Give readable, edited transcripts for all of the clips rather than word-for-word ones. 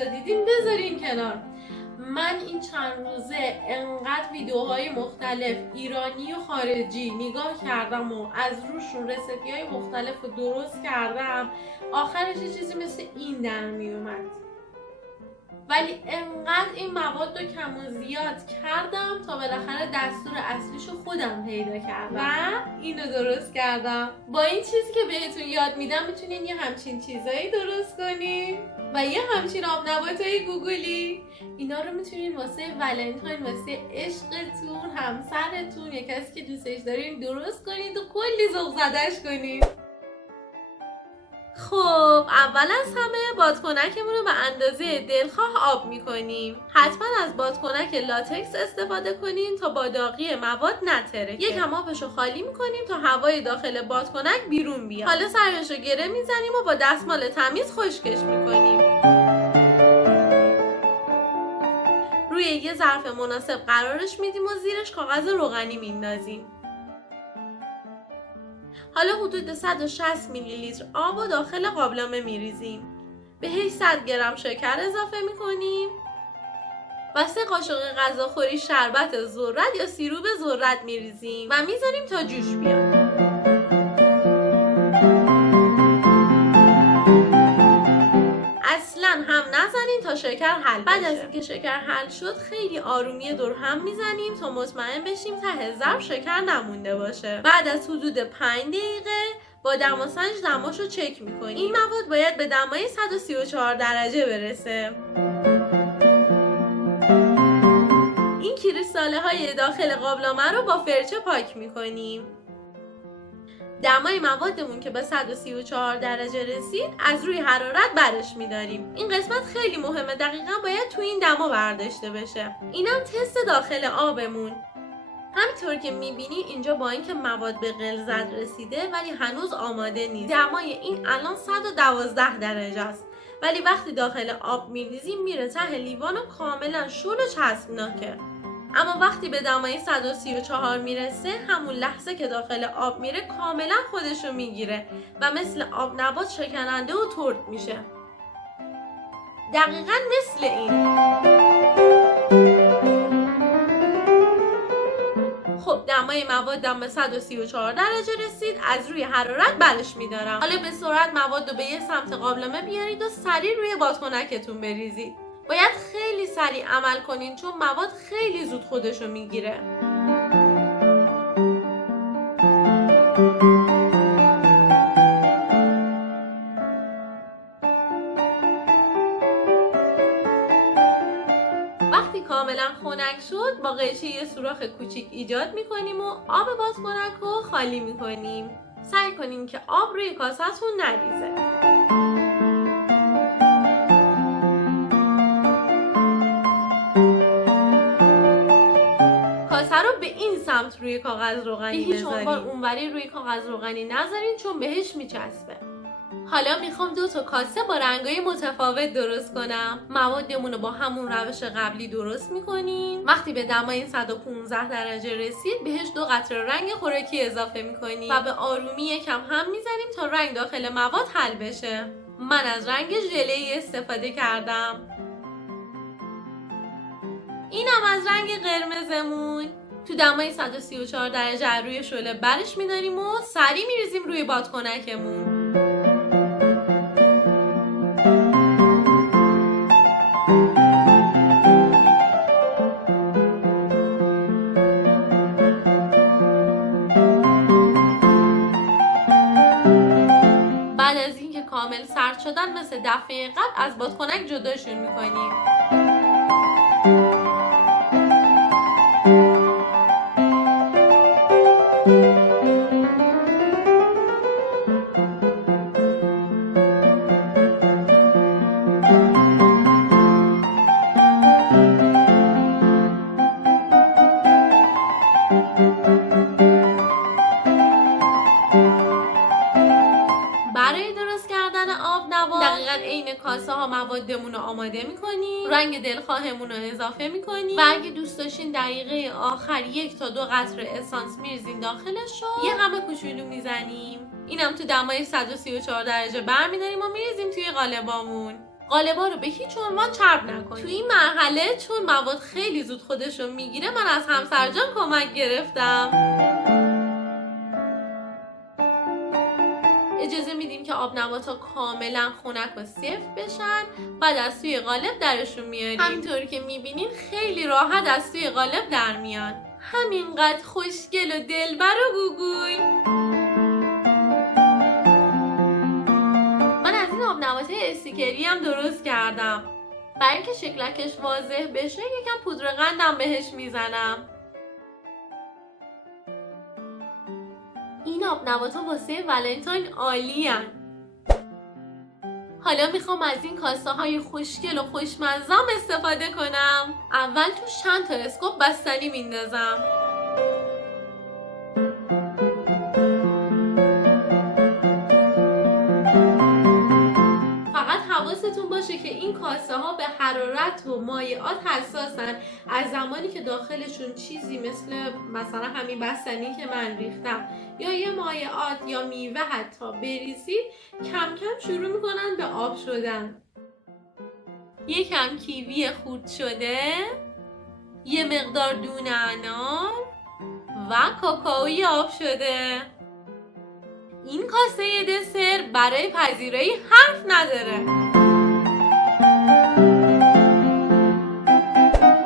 چیزا دیدین بذارین کنار. من این چند روزه انقدر ویدیوهای مختلف ایرانی و خارجی نگاه کردم و از روشون رسیپی‌های مختلف رو درست کردم، آخرش یه چیزی مثل این در می اومد. ولی انقدر این مواد رو کم و زیاد کردم تا بالاخره دستور اصلیشو خودم پیدا کردم و اینو درست کردم. با این چیزی که بهتون یاد میدم میتونین یه همچین چیزایی درست کنین و یه همچین آب نباتای گوگلی. اینا رو میتونین واسه ولنتاین، واسه عشقتون، همسرتون، یا کسی که دوستش دارین درست کنید و کلی ذوق زدش کنید. خب اول از همه بادکنکمون رو به اندازه دلخواه آب میکنیم. حتما از بادکنک لاتکس استفاده کنین تا با داغی مواد نترکه. یکم آبش رو خالی میکنیم تا هوای داخل بادکنک بیرون بیاد. حالا سرش رو گره میزنیم و با دستمال تمیز خشکش میکنیم. روی یه ظرف مناسب قرارش میدیم و زیرش کاغذ روغنی میندازیم. حالا حدود 160 میلی لیتر آب و داخل قابلمه میریزیم. بهش 100 گرم شکر اضافه میکنیم و 3 قاشق غذاخوری شربت ذرت یا سیروب ذرت میریزیم و میذاریم تا جوش بیاد. اصلا هم نزنین تا شکر حل بشه. بعد از اینکه شکر حل شد خیلی آرومی دور هم میزنیم تا مطمئن بشیم ته ظرف شکر نمونده باشه. بعد از حدود 5 دقیقه با دماسنج دماشو چک میکنیم. این مواد باید به دمای 134 درجه برسه. این کریستاله های داخل قابلمه رو با فرچه پاک میکنیم. دمای موادمون که به 134 درجه رسید از روی حرارت برش میداریم. این قسمت خیلی مهمه، دقیقا باید تو این دما برداشته بشه. اینم تست داخل آبمون. همینطور که میبینید اینجا با اینکه مواد به غلظت رسیده ولی هنوز آماده نیست. دمای این الان 112 درجه است. ولی وقتی داخل آب میریزیم میره ته لیوان و کاملا شل و چسبناکه. اما وقتی به دمای 134 میرسه همون لحظه که داخل آب میره کاملا خودشو میگیره و مثل آب نبات شکننده و ترد میشه. دقیقا مثل این. خب دمای موادم به 134 درجه رسید، از روی حرارت برش میدارم. حالا به سرعت مواد رو به یه سمت قابلمه بیارید و سریع روی بادکنکتون بریزید. باید خیلی سریع عمل کنین چون مواد خیلی زود خودشو میگیره. وقتی کاملا خنک شد با قیچی یه سوراخ کوچیک ایجاد میکنیم و آب بادکنک رو خالی میکنیم. سعی کنین که آب روی کاسه‌تون نریزه. کاسه رو به این سمت روی کاغذ روغنی بذارین. هیچ عنوان اونوری روی کاغذ روغنی نذارین چون بهش میچسبه. حالا میخوام 2 تا کاسه با رنگای متفاوت درست کنم. موادمون رو با همون روش قبلی درست میکنیم. وقتی به دمای 115 درجه رسید بهش 2 قطره رنگ خوراکی اضافه میکنیم و به آرومی یکم هم میزنیم تا رنگ داخل مواد حل بشه. من از رنگ ژله‌ای استفاده کردم. اینم از رنگ قرمزمون. تو دمای 134 درجه روی شعله برش میداریم و سریع میریزیم روی بادکنکمون. بعد از اینکه کامل سرد شدن مثل دفعه قبل از بادکنک جداشون میکنیم. برای درست کردن آب نبات دقیقاً عین کاسه ها موادمون رو آماده میکنیم، رنگ دلخواهمون رو اضافه میکنیم و اگه دوست داشتین دقیقه آخر 1 تا 2 قطره اسانس میریزین داخلش رو یه غم کوچولو میزنیم. اینم تو دمای 134 درجه برمیداریم و میریزیم توی قالبامون. قالبا رو به هیچ عنوان چرب نکنید. تو این مرحله چون مواد خیلی زود خودشو میگیره من از همسرجان کمک گرفتم. اجازه میدیم که آب نباتا کاملا خنک و سفت بشن. بعد از توی قالب درشون میاریم. همینطوری که میبینین خیلی راحت از توی قالب در میان. همینقدر خوشگل و دلبر و گوگوی. من از این آب نباتای استیکری هم درست کردم. برای اینکه شکلکش واضح بشه یکم پودر قندم بهش میزنم. این آب نباتا واسه ولنتاین عالی‌ان. حالا میخوام از این کاسه های خوشگل و خوشمزم استفاده کنم. اول توش چند تا اسکوپ بستنی میندازم. حواستون باشه که این کاسه ها به حرارت و مایعات حساسن. از زمانی که داخلشون چیزی مثلا همین بستنی که من ریختم یا یه مایعات یا میوه حتی بریزید کم کم شروع میکنن به آب شدن. یکم کیوی خورد شده، یه مقدار دون انار و کاکائوی آب شده. این کاسه دسر برای پذیرایی حرف نداره.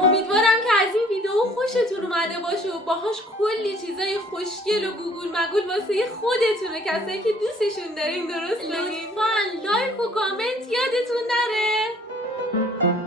امیدوارم که از این ویدیو خوشتون اومده باشه و باهاش کلی چیزای خوشگل و گوگول مگول واسه خودتونه کسایی که دوستشون دارین درست کنین. لطفاً لایک و کامنت یادتون نره.